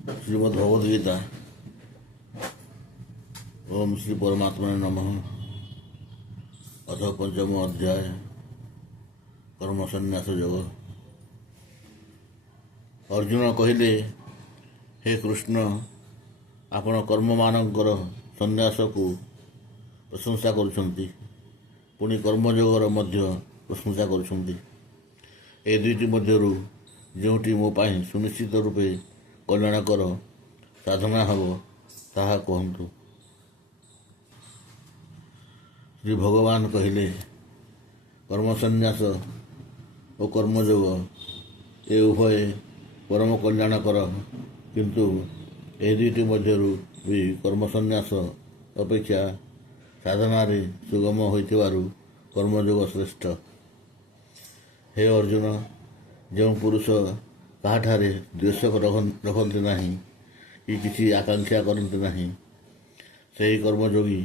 श्रीमद् भगवद गीता। ओम श्री परमात्मने नमः। अथ पंचम अध्याय कर्म संन्यास योग। अर्जुन कहले, हे कृष्ण, आपण कर्म मानकर संन्यास को प्रशंसा करुछंती, पुणी कर्मयोगर मध्य प्रशंसा करुछंती। ए दुईटी मध्यरु जोटी मो पाई सुनिश्चित रूपे कल्याणकर साधना हब ताहा कहतु। श्री भगवान कहले, कर्म संन्यास और कर्मयोग ए उभय परम कल्याणकर, किंतु ए दुईटी मध्यरु भी कर्म संन्यास अपेक्षा साधना सुगम होइथिबारु कर्मयोग श्रेष्ठ। हे अर्जुन, जो पुरुष काहाठारे द्वेष रखते नहीं कि किसी आकांक्षा करते नहीं, सही कर्मयोगी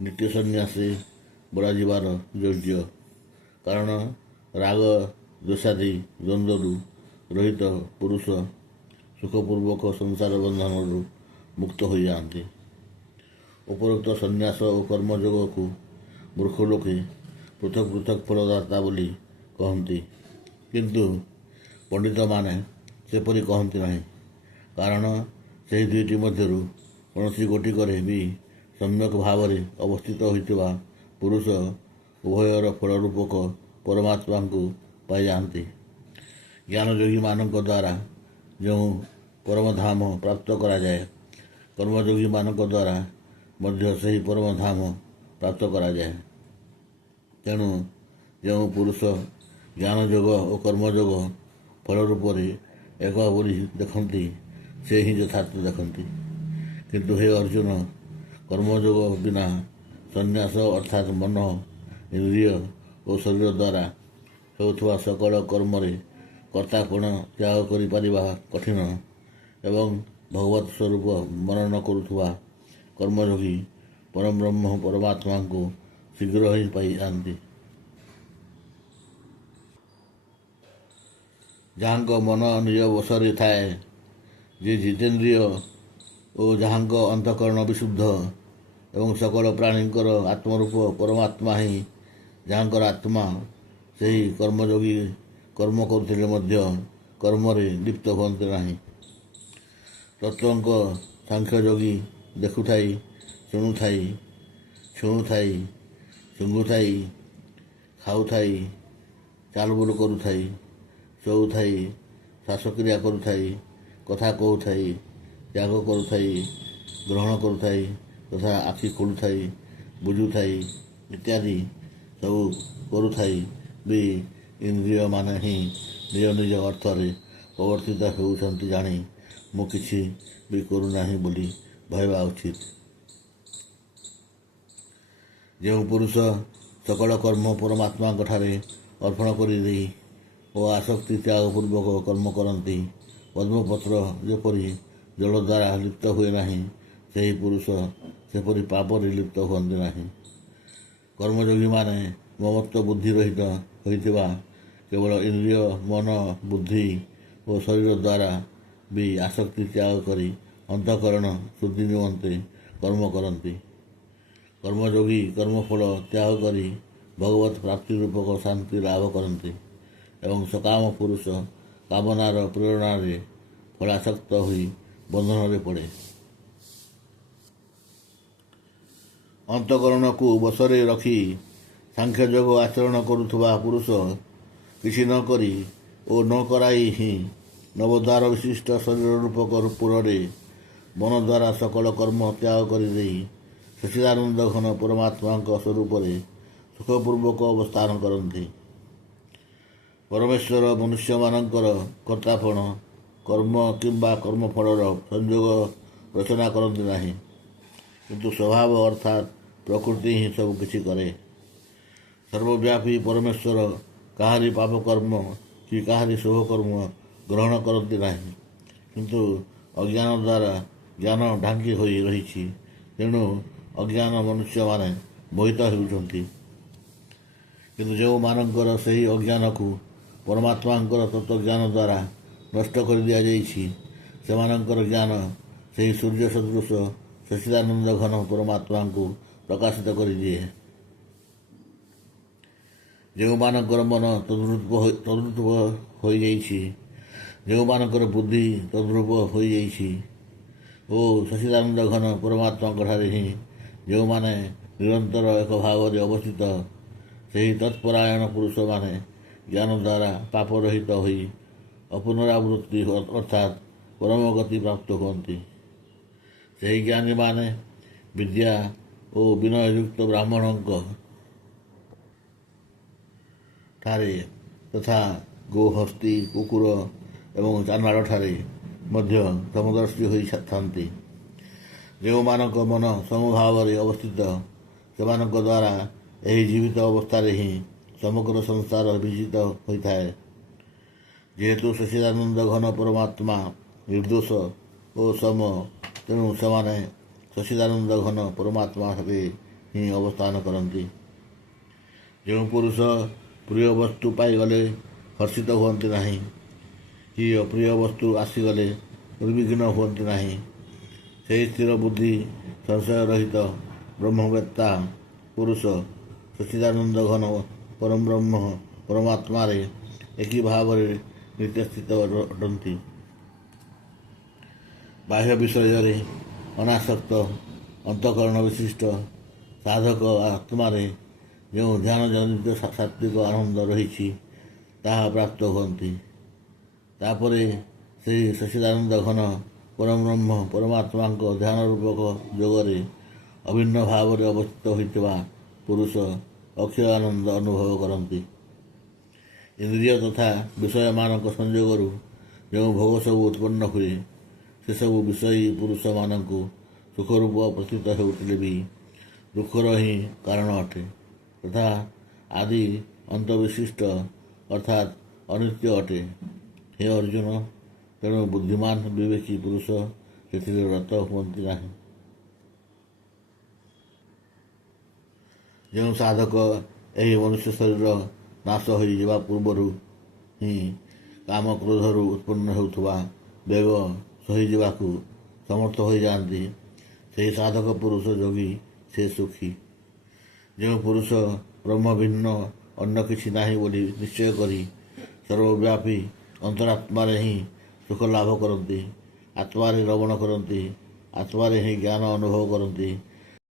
नित्य संन्यासे बड़ाଯିबार योग्य। कारण राग द्वेषादि द्वंद्वरु रहित पुरुष सुखपूर्वक संसार बंधन मुक्त हो जाते। उपरोक्त संन्यास और कर्मयोग को मूर्ख लोके पृथक पृथक फलदाता बोली कहती, किंतु पंडित माने सेपरी कहती नहीं। कारण से दुईटी मध्यरु कौनसी गोटिकरे भी सम्यक भाव अवस्थित होइतिबा पुरुष उभयर फलरूपक परमात्मा को पाई जाती। ज्ञानयोगी मानक द्वारा जो परमधाम प्राप्त करा जाए, कर्मयोगी मानक द्वारा मध्य सही परमधाम प्राप्त करा जाए। तेणु जो पुरुष ज्ञानयोग और कर्मयोग फल रूप एक बोली देखती, से ही यथार्थ देखती। किंतु हे अर्जुन, कर्मयोग बिना संन्यास अर्थात मन, इंद्रिय और शरीर द्वारा होउथुवा सकल कर्म कर्तापण त्याग करिपारिबा कठिन एवं भगवत स्वरूप मनन करुथुवा कर्मयोगी परम ब्रह्म परमात्मा को शीघ्र ही पाई जाती। जहाँक मन निज वशरे थाए, जे जितेन्द्रिय और जहाँक अंतकरण विशुद्ध एवं सकल प्राणींकर आत्मरूप परमात्मा ही जहाँकर आत्मा, से ही कर्मयोगी कर्म करुथिले मध्य कर्मरे लिप्त हुअन्ते नाही। तत्वंक सांख्ययोगी देखुथाई, शुणुथाई, छुणुथाई, शुंघुथाई, खाउथाई, चालबुल करुथाई, शोउथाई, श्वासक्रिया करुथाई, कथा कहूथाई, त्याग करुथाई, ग्रहण करुथाई तथा आखि खोलुथाई, बुझुथाई इत्यादि सब करुथाई भी इंद्रिय मान ही निज निज अर्थरे प्रवर्तित होउछन्ति जानी मु किछि भी करूना बोली भाइबा उचित। जो पुरुष सकल कर्म परमात्मा ठारे अर्पण करि और आसक्ति त्याग पूर्वक कर्म करती, पद्मपत्र जेपरी जल द्वारा लिप्त हुए नहीं, सही पुरुष सेपरी पापरे लिप्त हुअन्ते नहीं। कर्मयोगी माने ममत्व बुद्धि रहित होइतिबा केवल इंद्रिय मन बुद्धि और शरीर द्वारा भी आसक्ति त्याग करी अंतःकरण शुद्धि निमंते कर्म करती। कर्मयोगी कर्मफल त्याग करी भगवत प्राप्ति रूपक शांति लाभ करती एवं सकाम पुरुष कामनार प्रेरणार फलासक्त हुई बंधन पड़े। अंतकरण को वशरे रखी सांख्ययोग आचरण करुथुवा पुरुष किसी न करी और न कराई ही नवद्वार विशिष्ट शरीर रूपक पुरे मन द्वारा सकल कर्म त्याग कर सच्चिदानंद घन परमात्मा स्वरूप सुखपूर्वक अवस्थान करती। परमेश्वर मनुष्य मानकर कर्तापण कर्म किंबा कर्मफलर संयोग रचना करती नहीं, किंतु स्वभाव अर्थात प्रकृति ही सब किछि करे। सर्वव्यापी परमेश्वर काहारी पाप कर्म कि काहारी शुभ कर्म ग्रहण करती नहीं, किंतु अज्ञान द्वारा ज्ञान ढांकी होई रही। तेणु अज्ञान मनुष्य माने मोहित होउछन्ति। किंतु जो मानकर सही अज्ञान को परमात्मा तत्वज्ञान द्वारा नष्ट कर दि जाइछि, ସେମାନଙ୍କର ଜ୍ଞାନ ସେହି ସୂର୍ଯ୍ୟ ସଦୃଶ ସଚ୍ଚିଦାନନ୍ଦ ଘନ ପରମାତ୍ମାଙ୍କୁ ପ୍ରକାଶିତ କରିଦିଏ। ଯେଉଁମାନଙ୍କର ମନ ତଦ୍ରୂପ ହୋଇଯାଇଛି, ଯେଉଁମାନଙ୍କର ବୁଦ୍ଧି ତଦ୍ରୂପ ହୋଇଯାଇଛି ଓ ସଚ୍ଚିଦାନନ୍ଦ ଘନ ପରମାତ୍ମାଙ୍କଠାରେ ହିଁ ଯେଉଁମାନେ ନିରନ୍ତର ଏକ ଭାବରେ ଅବସ୍ଥିତ, ସେହି ତତ୍ପରାୟଣ ପୁରୁଷମାନେ ଜ୍ଞାନ ଦ୍ୱାରା ପାପରହିତ ହୋଇ ଅପୁନରାବୃତ୍ତି ଅର୍ଥାତ୍ ପରମଗତି ପ୍ରାପ୍ତ ହୁଅନ୍ତି। ସେହି ଜ୍ଞାନୀମାନେ ବିଦ୍ୟା ଓ ବିନୟଯୁକ୍ତ ବ୍ରାହ୍ମଣଙ୍କ ଠାରେ ତଥା ଗୋହସ୍ତି, କୁକୁର ଏବଂ ଚାଣ୍ଡାଳଠାରେ ମଧ୍ୟ ସମଦର୍ଶୀ ହୋଇଥାନ୍ତି। ଯେଉଁମାନଙ୍କ ମନ ସମଭାବରେ ଅବସ୍ଥିତ, ସେମାନଙ୍କ ଦ୍ୱାରା ଏହି ଜୀବିତ ଅବସ୍ଥାରେ ହିଁ ସମଗ୍ର ସଂସାର ବିଜିତ ହୋଇଥାଏ। ଯେହେତୁ ସଚ୍ଚିଦାନନ୍ଦ ଘନ ପରମାତ୍ମା ନିର୍ଦ୍ଦୋଷ ଓ ସମ, ତେଣୁ ସେମାନେ ସଚ୍ଚିଦାନନ୍ଦ ଘନ ପରମାତ୍ମାରେ ହିଁ ଅବସ୍ଥାନ କରନ୍ତି। ଯେଉଁ ପୁରୁଷ ପ୍ରିୟ ବସ୍ତୁ ପାଇଗଲେ ହର୍ଷିତ ହୁଅନ୍ତି ନାହିଁ କି ଅପ୍ରିୟ ବସ୍ତୁ ଆସିଗଲେ ନିର୍ବିଘ୍ନ ହୁଅନ୍ତି ନାହିଁ, ସେହି ସ୍ଥିର ବୁଦ୍ଧି ସଂଶୟ ରହିତ ବ୍ରହ୍ମବେତ୍ତା ପୁରୁଷ ସଚ୍ଚିଦାନନ୍ଦ ଘନ ପରଂବ୍ରହ୍ମ ପରମାତ୍ମାରେ ଏକି ଭାବରେ ନିତ୍ୟସ୍ଥିତ ଅଟନ୍ତି। ବାହ୍ୟ ବିଷୟରେ ଅନାସକ୍ତ ଅନ୍ତଃକରଣ ବିଶିଷ୍ଟ ସାଧକ ଆତ୍ମାରେ ଯେଉଁ ଧ୍ୟାନଜନିତ ସାତ୍ତ୍ୱିକ ଆନନ୍ଦ ରହିଛି, ତାହା ପ୍ରାପ୍ତ ହୁଅନ୍ତି। ତାପରେ ସେହି ସଚ୍ଚିଦାନନ୍ଦ ଘନ ପରଂବ୍ରହ୍ମ ପରମାତ୍ମାଙ୍କ ଧ୍ୟାନରୂପକ ଯୋଗରେ ଅଭିନ୍ନ ଭାବରେ ଅବସ୍ଥିତ ହୋଇଥିବା ପୁରୁଷ ଅକ୍ଷୟ ଆନନ୍ଦ ଅନୁଭବ କରନ୍ତି। ଇନ୍ଦ୍ରିୟ ତଥା ବିଷୟମାନଙ୍କ ସଂଯୋଗରୁ ଯେଉଁ ଭୋଗ ସବୁ ଉତ୍ପନ୍ନ ହୁଏ, ସେସବୁ ବିଷୟୀ ପୁରୁଷମାନଙ୍କୁ ସୁଖରୂପ ପ୍ରତୀତ ହେଉଥିଲେ ବି ଦୁଃଖର ହିଁ କାରଣ ଅଟେ ତଥା ଆଦି ଅନ୍ତବିଶିଷ୍ଟ ଅର୍ଥାତ୍ ଅନିତ୍ୟ ଅଟେ। ହେ ଅର୍ଜୁନ, ତେଣୁ ବୁଦ୍ଧିମାନ ବିବେକୀ ପୁରୁଷ ସେଥିରେ ରତ ହୁଅନ୍ତି ନାହିଁ। ଯେଉଁ ସାଧକ ଏହି ମନୁଷ୍ୟ ଶରୀର ନାଶ ହୋଇଯିବା ପୂର୍ବରୁ ହିଁ କାମ କ୍ରୋଧରୁ ଉତ୍ପନ୍ନ ହେଉଥିବା ବେଗ ସହିଯିବାକୁ ସମର୍ଥ ହୋଇଯାଆନ୍ତି, ସେହି ସାଧକ ପୁରୁଷ ଯୋଗୀ, ସେ ସୁଖୀ। ଯେଉଁ ପୁରୁଷ ବ୍ରହ୍ମ ଭିନ୍ନ ଅନ୍ୟ କିଛି ନାହିଁ ବୋଲି ନିଶ୍ଚୟ କରି ସର୍ବବ୍ୟାପୀ ଅନ୍ତରାତ୍ମାରେ ହିଁ ସୁଖ ଲାଭ କରନ୍ତି, ଆତ୍ମାରେ ରମଣ କରନ୍ତି, ଆତ୍ମାରେ ହିଁ ଜ୍ଞାନ ଅନୁଭବ କରନ୍ତି,